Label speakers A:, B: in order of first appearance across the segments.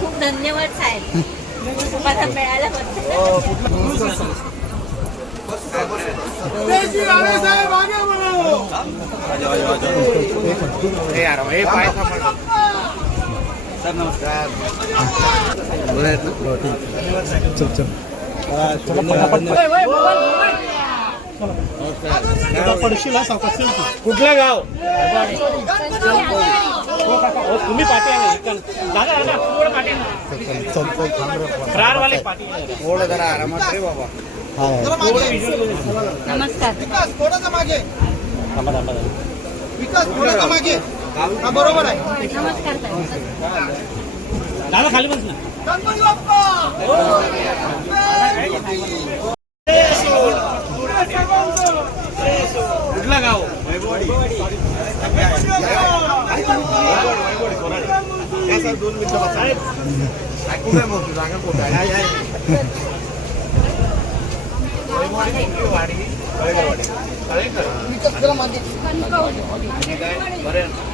A: खूप धन्यवाद साहेब. मला मिळाल्याबद्दल
B: देशी राणे साहेब आगे बढ़ो
C: कुठलं गाव? हो, तुम्ही पाठी आहे इकडं. दादा दादा तुम्ही पाठी आहे. फरारवाले पाठी आहे.
A: नमस्कार.
B: विकास थोडासा मागे.
C: थांबा, थांबा, थांबा.
B: विकास थोडासा मागे. हा बरोबर आहे.
A: नमस्कार. ताई.
C: दादा खाली बस ना
B: गणपती बाप्पा
C: कुठलं गाव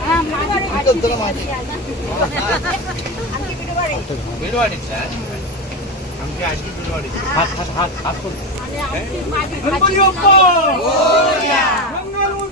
A: हा, मागे-
B: विकास जरा मागे
C: हात हात हात हात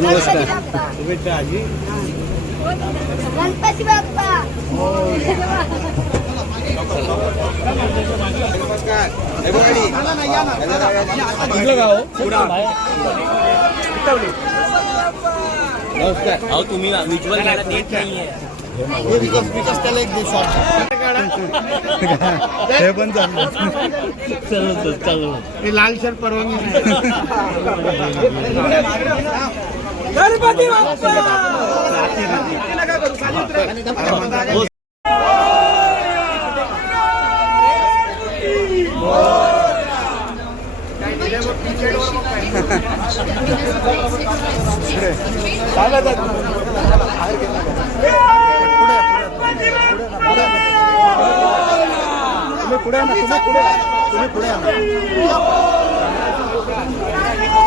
C: शुभेच्छा आजी
A: गणपती बाप्पा।
B: या ना या ना
C: कुठलं गाव नमस्कार अहो तुम्ही विज्युअल मला देत नाहीये.
B: विकास विकास त्याला एक दिवस
D: हे पण चाललं
C: चल चल
B: लाल शर्ट परवानगी गणपती
D: तुम्ही पुढे तुम्ही पुढे तुम्ही पुढे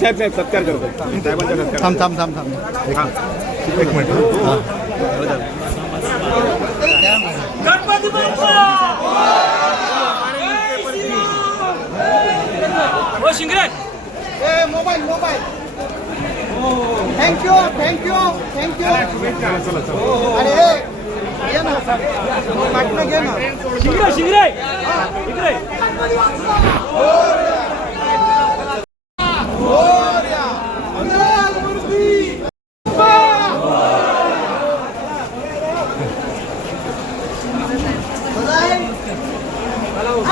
C: साहेब साहेब साहेब सत्कार करतो. साहेबांचा सत्कार
D: थांब थांब थांब थांब. एक एक मिनिट हां.
B: गणपती बाप्पा!
C: हो शिंगरे
B: ए mobile mobile. Thank you thank you thank you अरे ए, ये ना. घे ना.
C: शिंगरे शिंगरे इकडे.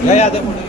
C: Yeah, yeah, definitely.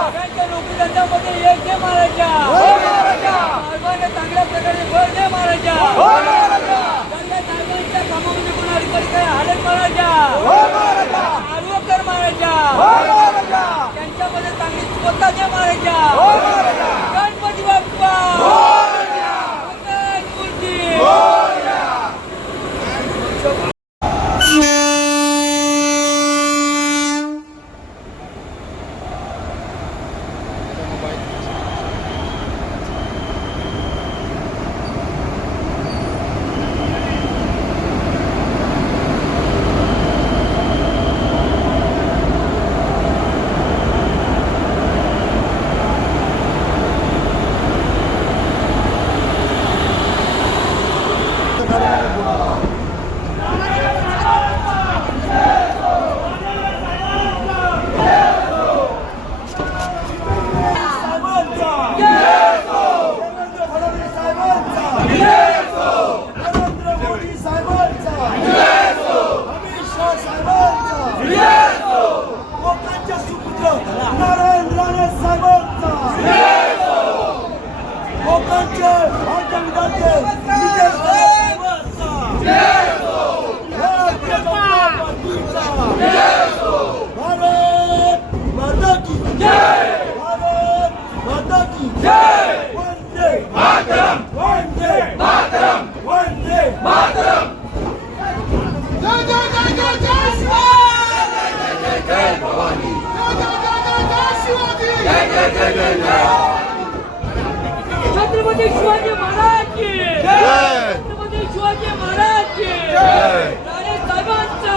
C: धंद्यामध्ये एक दे महाराजा हो, चांगल्या प्रकारे भर दे महाराजा छत्रपति शिवाजी महाराज की छत्रपति शिवाजी महाराज की साहेबांचा